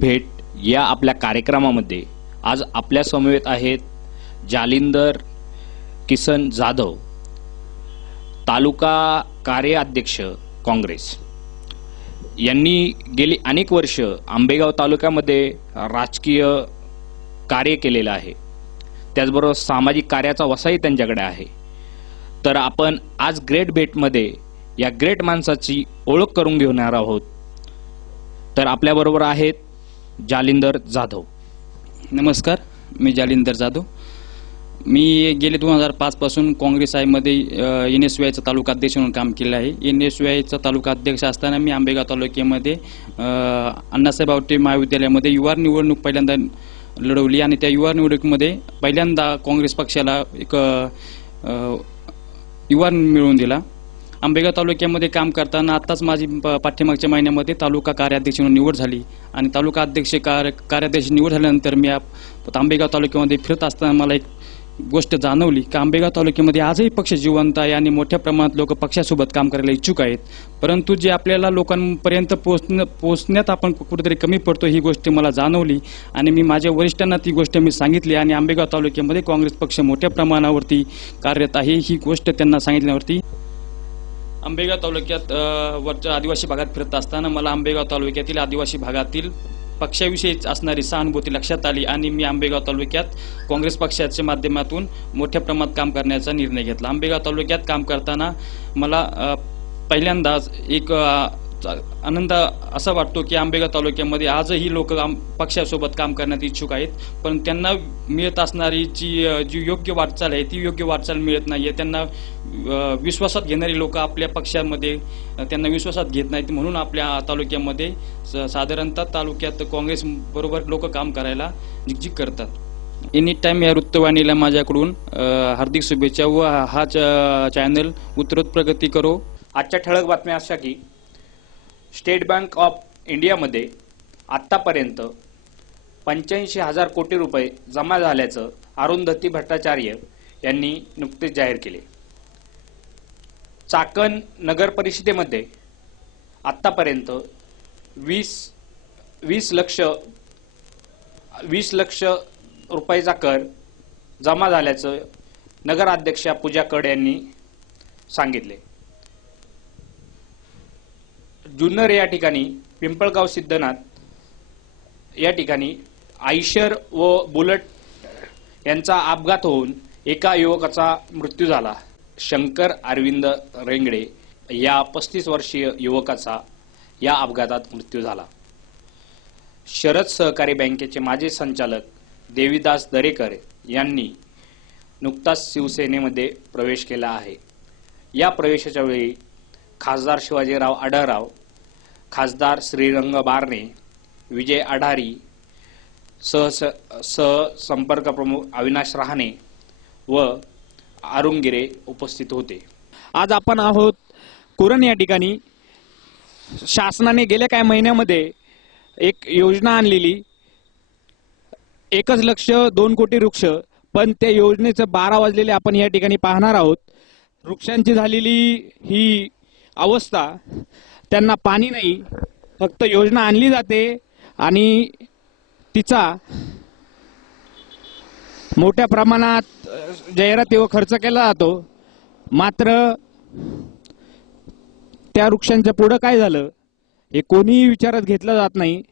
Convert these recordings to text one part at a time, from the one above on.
भेट या आपल्या कार्यक्रमामध्ये आज आपल्या समवेत आहेत जालिंदर किसन जाधव, तालुका कार्याध्यक्ष काँग्रेस। यांनी गेली अनेक वर्ष आंबेगाव तालुक्यामध्ये राजकीय कार्य केलेलं आहे, त्याचबरोबर सामाजिक कार्याचा वसाही त्यांच्याकडे आहे। तर आपण आज ग्रेट भेटमध्ये या ग्रेट माणसाची ओळख करून घेणार आहोत। तर आपल्या बरोबर आहेत जालिंदर जाधव। नमस्कार, मी जालिंदर जाधव। मी गेले 2005 पासून काँग्रेस आयमध्ये NSYचा तालुका अध्यक्ष म्हणून काम केले आहे। NSYचा तालुका अध्यक्ष असताना मी आंबेगाव तालुक्यामध्ये अण्णासाहेब आवटे महाविद्यालयामध्ये युवा निवडणूक पहिल्यांदा लढवली आणि त्या युवा निवडणुकीमध्ये पहिल्यांदा काँग्रेस पक्षाला एक युवा मिळवून दिला। आंबेगाव तालुक्यामध्ये काम करताना आत्ताच माझी पाठ्यमागच्या महिन्यामध्ये तालुका कार्याध्यक्ष म्हणून निवड झाली आणि तालुका अध्यक्ष कार्याध्यक्ष निवड झाल्यानंतर मी आंबेगाव तालुक्यामध्ये फिरत असताना मला एक गोष्ट जाणवली की आंबेगाव तालुक्यामध्ये आजही पक्ष जिवंत आहे आणि मोठ्या प्रमाणात लोक पक्षासोबत काम करायला इच्छुक आहेत, परंतु जे आपल्याला लोकांपर्यंत पोहोचण्यात आपण कुठेतरी कमी पडतो ही गोष्ट मला जाणवली आणि मी माझ्या वरिष्ठांना ती गोष्ट मी सांगितली आणि आंबेगाव तालुक्यामध्ये काँग्रेस पक्ष मोठ्या प्रमाणावरती कार्यरत आहे ही गोष्ट त्यांना सांगितल्यावरती आंबेगाव तालुक्यात वरच्या आदिवासी भागात फिरत असताना मला आंबेगाव तालुक्यातील आदिवासी भागातील पक्षाविषयी असणारी सहानुभूती लक्षात आली आणि मी आंबेगाव तालुक्यात काँग्रेस पक्षाच्या माध्यमातून मोठ्या प्रमाणात काम करण्याचा निर्णय घेतला। आंबेगाव तालुक्यात काम करताना मला पहिल्यांदाच एक आनंद असा वाटतो की आंबेगाव तालुक्यामध्ये आजही लोक पक्षासोबत काम करण्यात इच्छुक आहेत, पण त्यांना मिळत असणारी जी योग्य वाटचाल आहे ती योग्य वाटचाल मिळत नाही आहे। त्यांना विश्वासात घेणारी लोक आपल्या पक्षामध्ये त्यांना विश्वासात घेत नाहीत, म्हणून आपल्या तालुक्यामध्ये साधारणतः तालुक्यात काँग्रेस बरोबर लोक काम करायला झिकझिक करतात। एनी टाइम या वृत्तवाहिनीला माझ्याकडून हार्दिक शुभेच्छा व हा चॅनल उत्तरोत्तर प्रगती करो। आजच्या ठळक बातम्या अशा की स्टेट बँक ऑफ इंडियामध्ये आत्तापर्यंत 85,000 कोटी रुपये जमा झाल्याचं अरुंधती भट्टाचार्य यांनी नुकतेच जाहीर केले। चाकण नगर परिषदेमध्ये आत्तापर्यंत 20 लक्ष रुपयाचा कर जमा झाल्याचं नगराध्यक्षा पूजा कड यांनी सांगितले। जुन्नर या ठिकाणी पिंपळगाव सिद्धनाथ या ठिकाणी आयशर व बुलेट यांचा अपघात होऊन एका युवकाचा मृत्यू झाला। शंकर अरविंद रेंगडे या 35 वर्षीय युवकाचा या अपघातात मृत्यू झाला। शरद सहकारी बँकेचे माजी संचालक देवीदास दरेकर यांनी नुकताच शिवसेनेमध्ये प्रवेश केला आहे। या प्रवेशाच्या वेळी खासदार शिवाजीराव आढळराव, खासदार श्रीरंग बारणे, विजय आढारी, संपर्क प्रमुख अविनाश रहाणे व अरुण गिरे उपस्थित होते। आज आपण आहोत कुरण या ठिकाणी। शासनाने गेल्या काही महिन्यामध्ये एक योजना आणलेली 1,02 कोटी वृक्ष, पण त्या योजनेचं 12 वाजलेले आपण या ठिकाणी पाहणार आहोत। वृक्षांची झालेली ही अवस्था, त्यांना पाणी नाही, फक्त योजना आणली जाते आणि तिचा मोठ्या प्रमाणात जाहिराती व खर्च केला जातो, मात्र त्या वृक्षांच्या पुढे काय झालं हे कोणीही विचारात घेतलं जात नाही।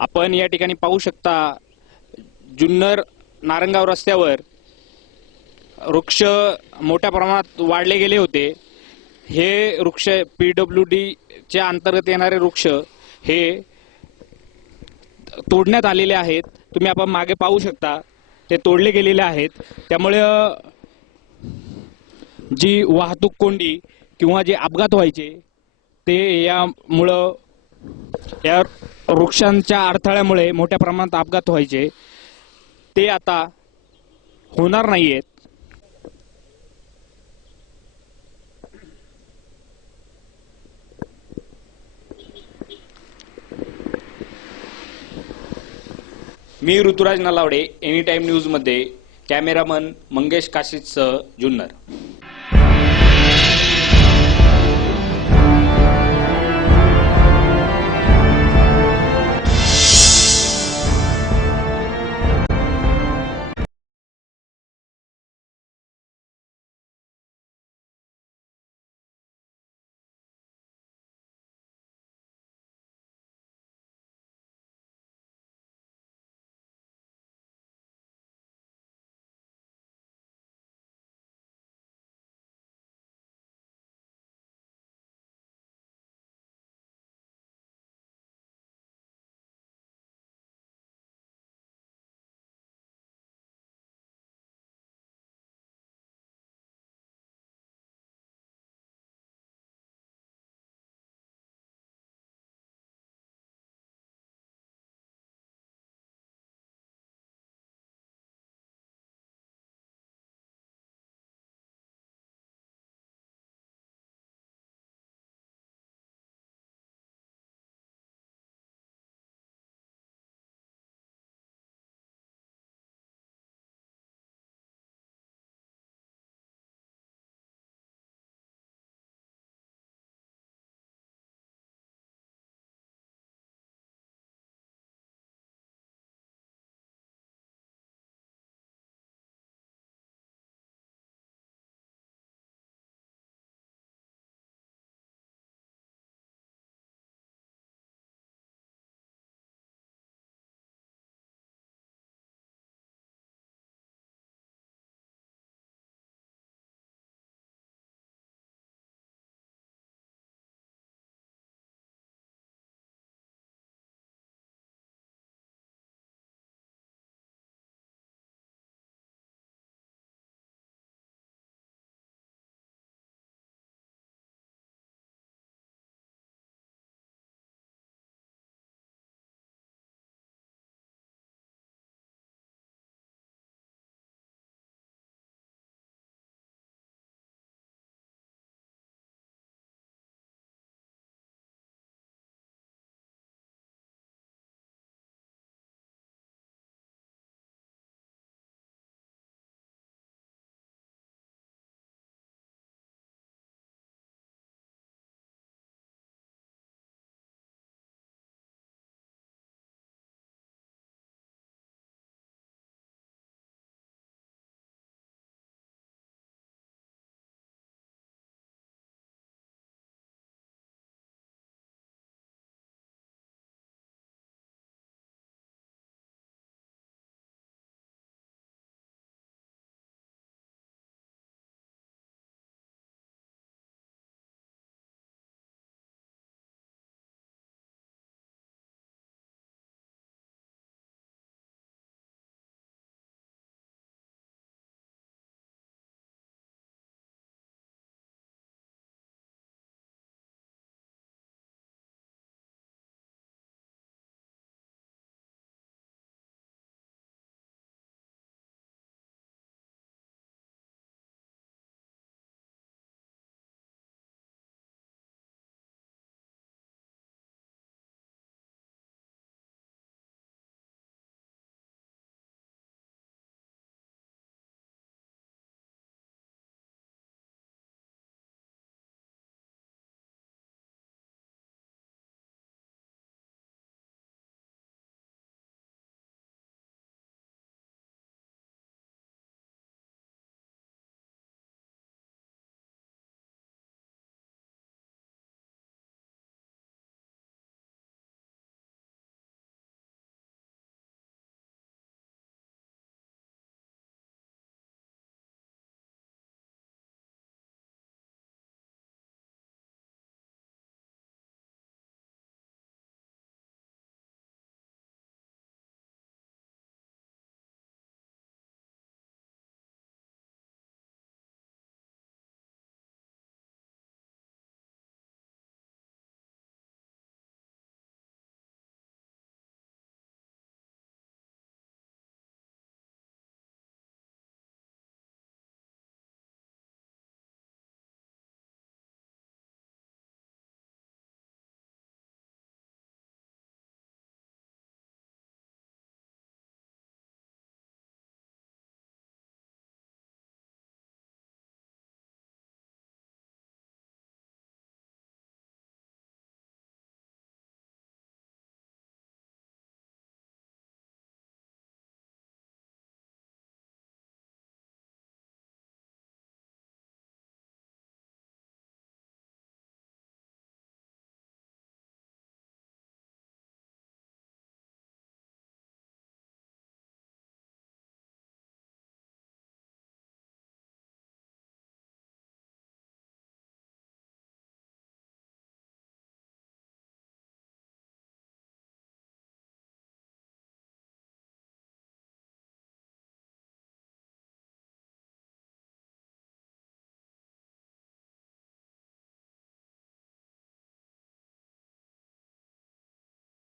आपण या ठिकाणी पाहू शकता जुन्नर नारंगाव रस्त्यावर वृक्ष मोठ्या प्रमाणात वाढले गेले होते। हे वृक्ष PWD च्या अंतर्गत येणारे वृक्ष हे तोडण्यात आलेले आहेत। तुम्ही आपण मागे पाहू शकता ते तोडले गेलेले आहेत। त्यामुळे जी वाहतूक कोंडी किंवा जे अपघात व्हायचे ते यामुळं या वृक्षांच्या अडथळ्यामुळे मोठ्या प्रमाणात अपघात व्हायचे ते आता होणार नाहीयेत। मी ऋतुराज नलावडे, एनी टाइम न्यूजमध्ये कॅमेरामन मंगेश काशीदसह जुन्नर.